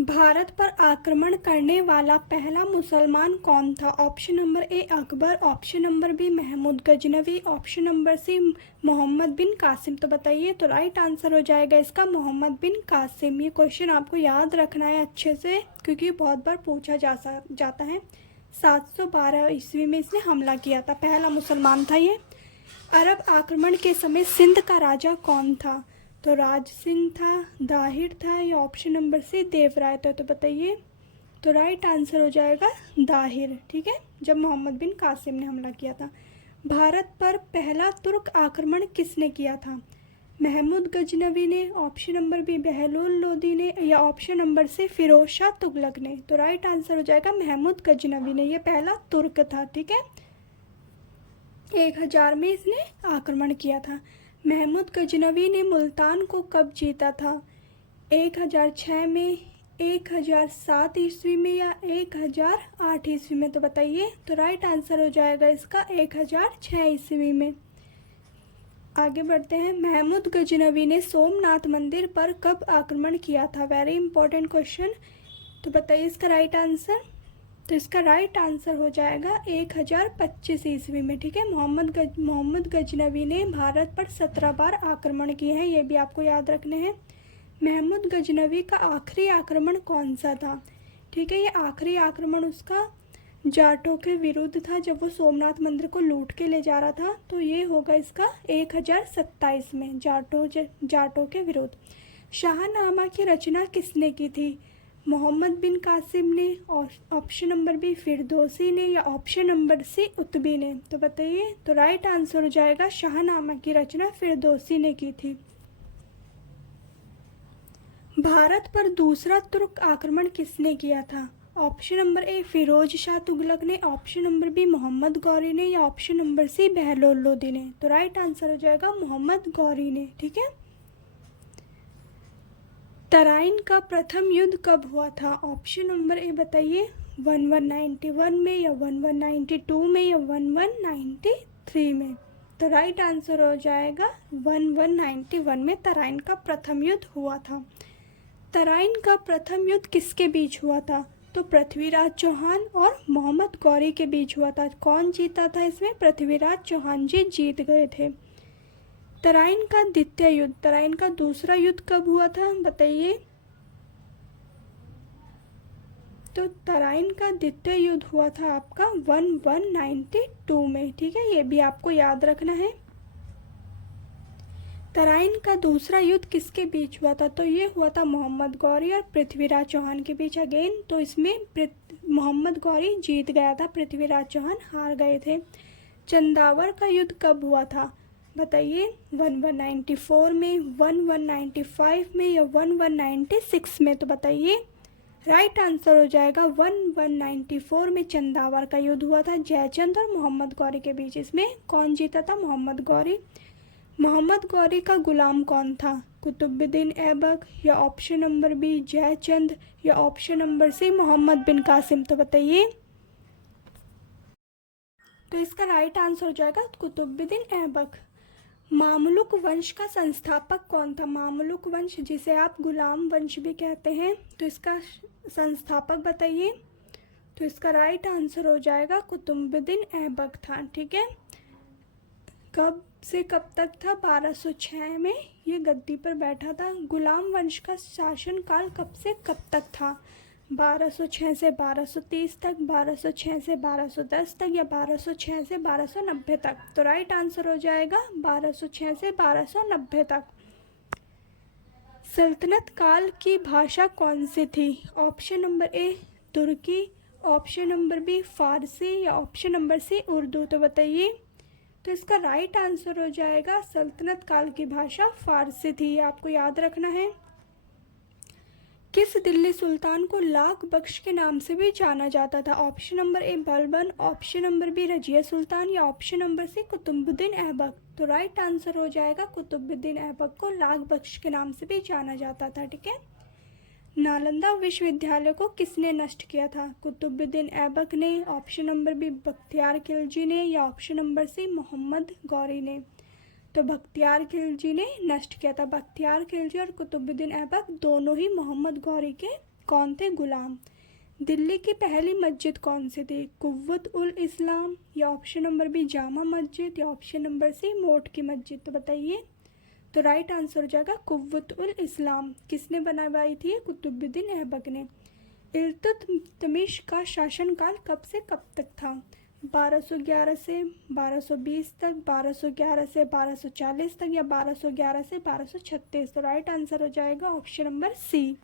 भारत पर आक्रमण करने वाला पहला मुसलमान कौन था? Option number A Akbar, option number B Mahmud Ghaznavi, option number C Mohammad bin Qasim. तो बताइए, तो राइट आंसर हो जाएगा इसका मोहम्मद बिन कासिम। ये क्वेश्चन आपको याद रखना है अच्छे से, क्योंकि बहुत बार पूछा जाता है। 712 ईस्वी में इसने हमला किया था, पहला मुसलमान था ये। अरब आक्रमण के समय सिंध का राजा कौन था? तो राज सिंह था, दाहिर था, या ऑप्शन नंबर सी देवराय था। तो बताइए, तो राइट आंसर हो जाएगा दाहिर। ठीक है, जब मोहम्मद बिन कासिम ने हमला किया था। भारत पर पहला तुर्क आक्रमण किसने किया था? महमूद गजनवी ने, option number B Bahlol Lodi ने, या option number C Firoz Shah Tughlaq ने। तो राइट आंसर हो जाएगा महमूद गजनवी ने, यह पहला तुर्क था। ठीक है, 1000 में इसने आक्रमण किया था। महमूद गजनवी ने मुल्तान को कब जीता था? 1006 में, 1007 ईस्वी में, या 1008 ईस्वी में? तो बताइए, तो राइट आंसर हो जाएगा इसका 1006 ईस्वी में। आगे बढ़ते हैं। महमूद गजनवी ने सोमनाथ मंदिर पर कब आक्रमण किया था? Very important question. तो बताइए इसका राइट आंसर। तो इसका राइट आंसर हो जाएगा 1025 ईस्वी में। ठीक है, मोहम्मद गजनवी ने भारत पर 17 बार आक्रमण किए हैं, ये भी आपको याद रखने हैं। महमूद गजनवी का आखिरी आक्रमण कौन सा था? ठीक है, ये आखिरी आक्रमण उसका जाटों के विरुद्ध था, जब वो सोमनाथ मंदिर को लूट के ले जा रहा था। तो ये होगा इसका 1027 में, जाटों के विरुद्ध। शाहनामा की रचना किसने की थी? मोहम्मद बिन कासिम ने, ऑप्शन नंबर बी फिरदौसी ने, या ऑप्शन नंबर सी उतबी ने। तो बताइए, तो राइट आंसर हो जाएगा शाहनामा की रचना फिरदौसी ने की थी। भारत पर दूसरा तुर्क आक्रमण किसने किया था? Option number A Firoz Shah Tughlaq ने, option number B Muhammad Ghori ने, या option number C Bahlol Lodi ने। तो राइट आंसर हो जाएगा मोहम्मद गौरी ने। ठीक है, तराइन का प्रथम युद्ध कब हुआ था? ऑप्शन नंबर ए बताइए, 1191 में, या 1192 में, या 1193 में? तो राइट आंसर हो जाएगा 1191 में तराइन का प्रथम युद्ध हुआ था। तराइन का प्रथम युद्ध किसके बीच हुआ था? तो पृथ्वीराज चौहान और मोहम्मद गौरी के बीच हुआ था। कौन जीता था इसमें? पृथ्वीराज चौहान जी जीत गए थे। तराइन का द्वितीय युद्ध, तराइन का दूसरा युद्ध कब हुआ था? बताइए। तो तराइन का द्वितीय युद्ध हुआ था आपका 1192 में। ठीक है, ये भी आपको याद रखना है। तराइन का दूसरा युद्ध किसके बीच हुआ था? तो ये हुआ था मोहम्मद गौरी और पृथ्वीराज चौहान के बीच। अगेन तो इसमें मोहम्मद गौरी जीत गया था, पृथ्वीराज चौहान हार गए थे। चंदावर का युद्ध कब हुआ था? बताइए, 1194 में, 1195 में, या 1196 में? तो बताइए, राइट आंसर हो जाएगा 1194 में चंदावर का युद्ध हुआ था जयचंद और मोहम्मद गौरी के बीच। इसमें कौन जीता था? मोहम्मद गौरी। मोहम्मद गौरी का गुलाम कौन था? कुतुबुद्दीन ऐबक, या ऑप्शन नंबर बी जयचंद, या option number C Mohammad bin Qasim? तो बताइए, तो इसका राइट आंसर हो जाएगा कुतुबुद्दीन ऐबक। मामलुक वंश का संस्थापक कौन था? मामलुक वंश, जिसे आप गुलाम वंश भी कहते हैं, तो इसका संस्थापक बताइए। तो इसका राइट आंसर हो जाएगा कुतुबुद्दीन ऐबक था। ठीक है, कब से कब तक था? 1206 में ये गद्दी पर बैठा था। गुलाम वंश का शासन काल कब से कब तक था? 1206 से 1230 तक, 1206 से 1210 तक, या 1206 से 1290 तक? तो राइट आंसर हो जाएगा 1206 से 1290 तक। सल्तनत काल की भाषा कौन सी थी? ऑप्शन नंबर ए तुर्की, ऑप्शन नंबर बी फारसी, या ऑप्शन नंबर सी उर्दू? तो बताइए, तो इसका राइट आंसर हो जाएगा सल्तनत काल की भाषा फारसी थी, आपको याद रखना है। किस दिल्ली सुल्तान को लाख बख्श के नाम से भी जाना जाता था? Option number A Balban, option number B Razia Sultan, या option number C Qutbuddin Aibak? तो राइट आंसर हो जाएगा कुतुबुद्दीन ऐबक को लाख बख्श के नाम से भी जाना जाता था। ठीक है, नालंदा विश्वविद्यालय को किसने नष्ट किया था? कुतुबुद्दीन ऐबक ने, option number B Bakhtiyar Khilji ने, या option number C Mohammad Ghori ने? तो बख्तियार खिलजी ने नष्ट किया था। बख्तियार खिलजी और कुतुबुद्दीन ऐबक दोनों ही मोहम्मद गौरी के कौन थे? गुलाम। दिल्ली की पहली मस्जिद कौन सी थी? कुव्वत उल इस्लाम, या option number B Jama Masjid, या ऑप्शन नंबर सी मोट की मस्जिद। तो बताइए। तो राइट आंसर हो जाएगा कुव्वत उल इस्लाम। किसने बनवाई थी? कुतुबुद्दीन ऐबक ने। इल्तुतमिश का शासनकाल कब से कब तक था? 1211 से 1220 तक, 1211 से 1240 तक, या 1211 से 1236। तो राइट आंसर हो जाएगा ऑप्शन नंबर सी।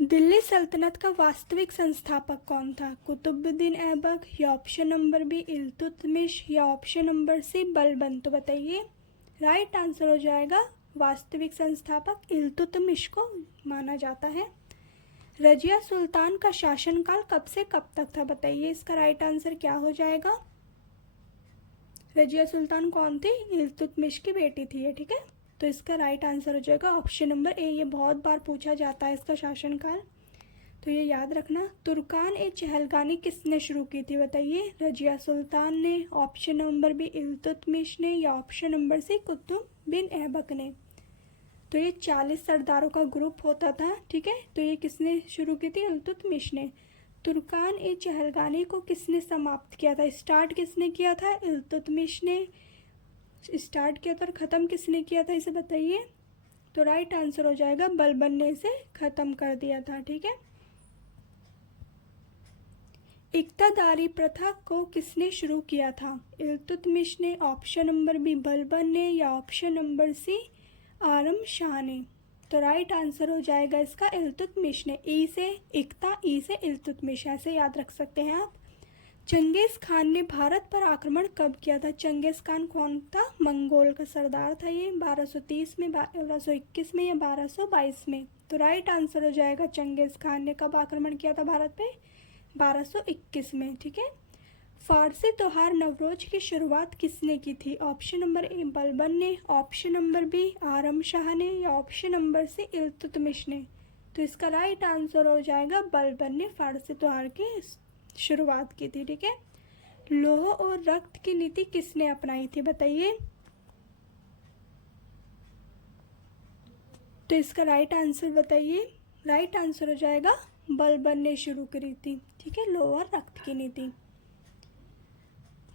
दिल्ली सल्तनत का वास्तविक संस्थापक कौन था? कुतुबुद्दीन ऐबक, या ऑप्शन नंबर बी इल्तुतमिश, या ऑप्शन नंबर सी बलबन। तो बताइए। राइट आंसर हो जाएगा वास्तविक संस्थापक इल्तुतमिश को माना जाता है। रजिया सुल्तान का शासनकाल कब से कब तक था? बताइए इसका राइट आंसर क्या हो जाएगा। रजिया सुल्तान कौन थी? इल्तुतमिश की बेटी थी ये, ठीक है। तो इसका राइट आंसर हो जाएगा ऑप्शन नंबर ए। ये बहुत बार पूछा जाता है इसका शासनकाल, तो ये याद रखना। तुर्कान ए चहलगानी किसने शुरू की थी? बताइए। रजिया सुल्तान ने, ऑप्शन नंबर बी इल्तुतमिश ने, या ऑप्शन नंबर सी कुतुब बिन ऐबक ने। तो ये 40 सरदारों का ग्रुप होता था, ठीक है। तो ये किसने शुरू की थी? इल्तुतमिश ने। तुर्कान ए चहलगानी को किसने समाप्त किया था? स्टार्ट किसने किया था? इल्तुतमिश ने स्टार्ट किया था, और ख़त्म किसने किया था? इसे बताइए। तो राइट आंसर हो जाएगा बलबन ने इसे ख़त्म कर दिया था, ठीक है। इक्तादारी प्रथा को किसने शुरू किया था? इल्तुतमिश ने, ऑप्शन नंबर बी बलबन ने, या ऑप्शन नंबर सी आलम शाह ने। तो राइट आंसर हो जाएगा इसका इल्तुतमिश ने। ई से इक्ता, ई से इल्तुतमिश, ऐसे याद रख सकते हैं आप। चंगेज खान ने भारत पर आक्रमण कब किया था? चंगेज खान कौन था? मंगोल का सरदार था ये। 1230 में, 1221 में, या 1222 में। तो राइट आंसर हो जाएगा चंगेज खान ने कब आक्रमण किया था भारत पे? 1221 में, ठीक है। फारसी त्योहार नवरोज की शुरुआत किसने की थी? ऑप्शन नंबर ए बलबन ने, ऑप्शन नंबर बी आलम शाह ने, या ऑप्शन नंबर सी इल्तुतमिश ने। तो इसका राइट आंसर हो जाएगा बलबन ने फारसी त्योहार की शुरुआत की थी, ठीक है। लौह और रक्त की नीति किसने अपनाई थी? बताइए। तो इसका राइट आंसर बताइए। राइट आंसर हो जाएगा बलबन ने शुरू करी थी, ठीक है, लौह और रक्त की नीति।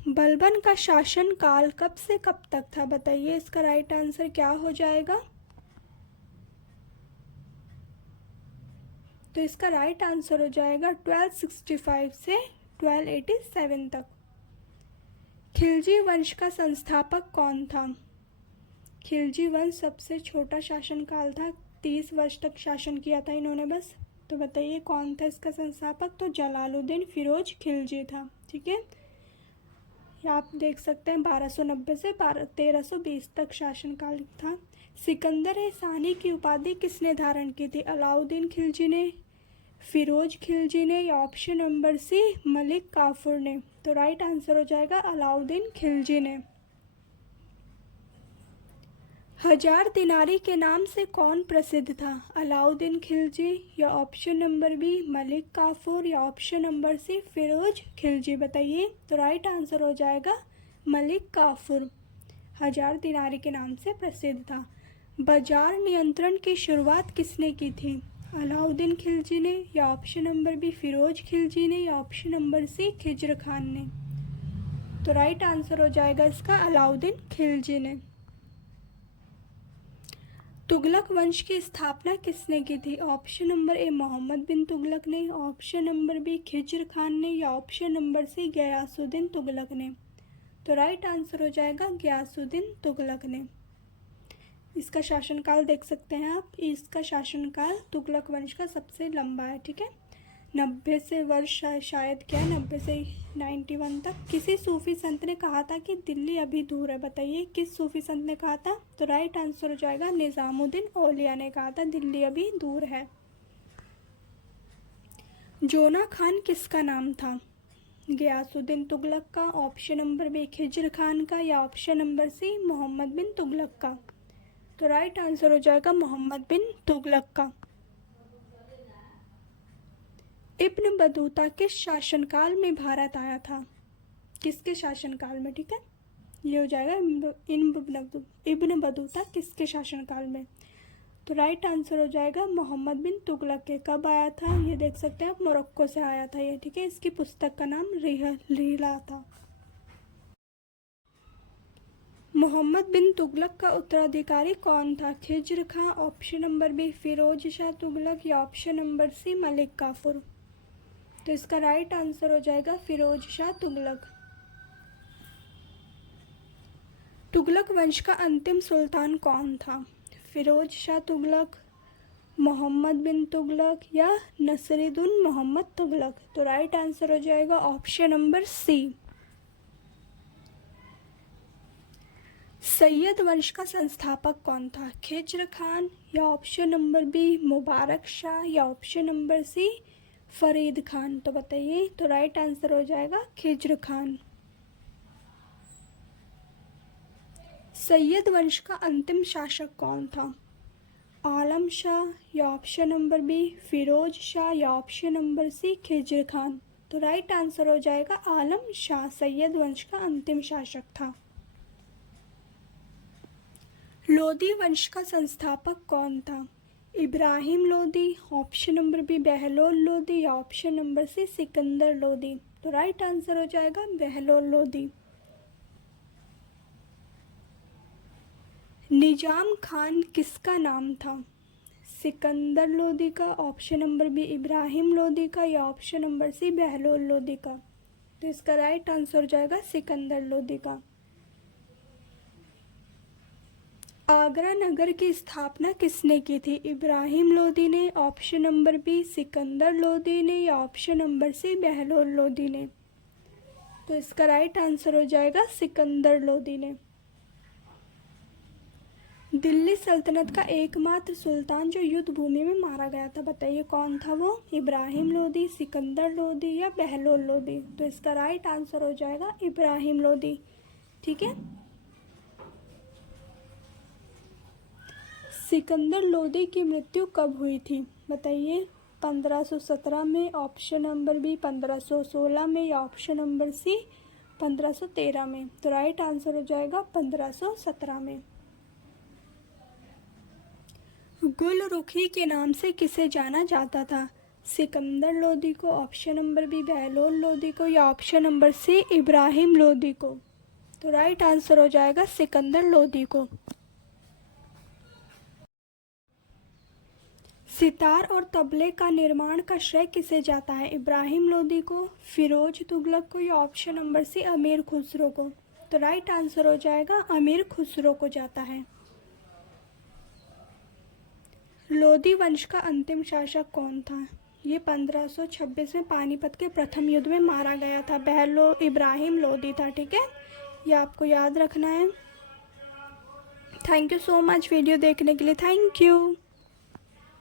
बलबन का शासन काल कब से कब तक था? बताइए इसका राइट आंसर क्या हो जाएगा। तो इसका राइट आंसर हो जाएगा 1265 से 1287 तक। खिलजी वंश का संस्थापक कौन था? खिलजी वंश सबसे छोटा शासनकाल था, 30 वर्ष तक शासन किया था इन्होंने बस। तो बताइए कौन था इसका संस्थापक? तो जलालुद्दीन फिरोज खिलजी था, ठीक है। आप देख सकते हैं 1290 से 1320 तक शासनकाल था। सिकंदर ए सानी की उपाधि किसने धारण की थी? अलाउद्दीन खिलजी ने, फिरोज खिलजी ने, या option number C Malik Kafur ने। तो राइट आंसर हो जाएगा अलाउद्दीन खिलजी ने। हजार दिनारी के नाम से कौन प्रसिद्ध था? अलाउद्दीन खिलजी, या option number B Malik Kafur, या option number C Firoz Khilji. बताइए। तो राइट आंसर हो जाएगा मलिक काफूर, हजार दिनारी के नाम से प्रसिद्ध था। बाजार नियंत्रण की शुरुआत किसने की थी? अलाउद्दीन खिलजी ने, या option number B Firoz Khilji ने, या option number C Khizr Khan ने। तो राइट आंसर हो जाएगा इसका अलाउद्दीन खिलजी ने। तुगलक वंश की स्थापना किसने की थी? Option number A Mohammad bin Tughlaq ने, option number B Khizr Khan ने, या option number C Ghiyasuddin Tughlaq ने। तो राइट आंसर हो जाएगा गयासुद्दीन तुगलक ने। इसका शासनकाल देख सकते हैं आप। इसका शासनकाल तुगलक वंश का सबसे लंबा है, ठीक है। 90 से वर्ष शायद क्या है, 90 से 91 तक। किसी सूफी संत ने कहा था कि दिल्ली अभी दूर है। बताइए किस सूफी संत ने कहा था? तो राइट आंसर हो जाएगा निजामुद्दीन औलिया ने कहा था दिल्ली अभी दूर है। जोना खान किसका नाम था? गयासुद्दीन तुगलक का, option number B Khizr Khan का, या option number C Mohammad bin Tughlaq का। तो राइट आंसर हो जाएगा मोहम्मद बिन तुगलक का। इब्न बतूता किस शासनकाल में भारत आया था? किसके शासनकाल में, ठीक है। ये हो जाएगा इब्न बतूता किसके शासनकाल में? तो राइट आंसर हो जाएगा मोहम्मद बिन तुगलक के। कब आया था ये देख सकते हैं आप, मोरक्को से आया था ये, ठीक है। इसकी पुस्तक का नाम रिहला था। मोहम्मद बिन तुगलक का उत्तराधिकारी कौन था? Khizr Khan, option number B Firoz Shah Tughlaq, या option number C Malik Kafur. तो इसका राइट आंसर हो जाएगा फिरोज शाह तुगलक। तुगलक वंश का अंतिम सुल्तान कौन था? फिरोज शाह तुगलक, मोहम्मद बिन तुगलक, या नसरुद्दीन मोहम्मद तुगलक। तो राइट आंसर हो जाएगा ऑप्शन नंबर सी। सैयद वंश का संस्थापक कौन था? खिज्र खान, या option number B Mubarak Shah, या option number C Farid Khan. तो बताइए, तो राइट आंसर हो जाएगा खिज्र खान। सैयद वंश का अंतिम शासक कौन था? आलम शाह, या option number B Firoz Shah, या option number C Khizr Khan. तो राइट आंसर हो जाएगा आलम शाह सैयद वंश का अंतिम शासक था। लोदी वंश का संस्थापक कौन था? Ibrahim Lodi, option number B Bahlol Lodi, या option number C Sikandar Lodi. तो राइट आंसर हो जाएगा बहलोल लोदी। निजाम खान किसका नाम था? सिकंदर लोदी का, option number B Ibrahim Lodi का, या option number C Bahlol Lodi का। तो इसका राइट आंसर हो जाएगा सिकंदर लोदी का। आगरा नगर की स्थापना किसने की थी? इब्राहिम लोदी ने, option number B Sikandar Lodi ने, या option number C Bahlol Lodi ने। तो इसका राइट आंसर हो जाएगा सिकंदर लोदी ने। दिल्ली सल्तनत का एकमात्र सुल्तान जो युद्ध भूमि में मारा गया था, बताइए कौन था वो? इब्राहिम लोदी, सिकंदर लोदी, या बहलोल लोदी। तो इसका राइट आंसर हो जाएगा इब्राहिम लोदी, ठीक है। सिकंदर लोदी की मृत्यु कब हुई थी? बताइए, 1517 में, ऑप्शन नंबर बी 1516 में, या ऑप्शन नंबर सी 1513 में। तो राइट आंसर हो जाएगा 1517 में। गुलरुखी के नाम से किसे जाना जाता था? सिकंदर लोदी को, option number B Bahlol Lodi को, या option number C Ibrahim Lodi को। तो राइट आंसर हो जाएगा सिकंदर लोदी को। सितार और तबले का निर्माण का श्रेय किसे जाता है? इब्राहिम लोदी को, फिरोज तुगलक को, या ऑप्शन नंबर सी अमीर खुसरो को। तो राइट आंसर हो जाएगा अमीर खुसरो को जाता है। लोदी वंश का अंतिम शासक कौन था? ये 1526 में पानीपत के प्रथम युद्ध में मारा गया था। इब्राहिम लोदी था, ठीक है। ये आपको याद रखना है। Thank you so much video देखने के लिए। Thank you.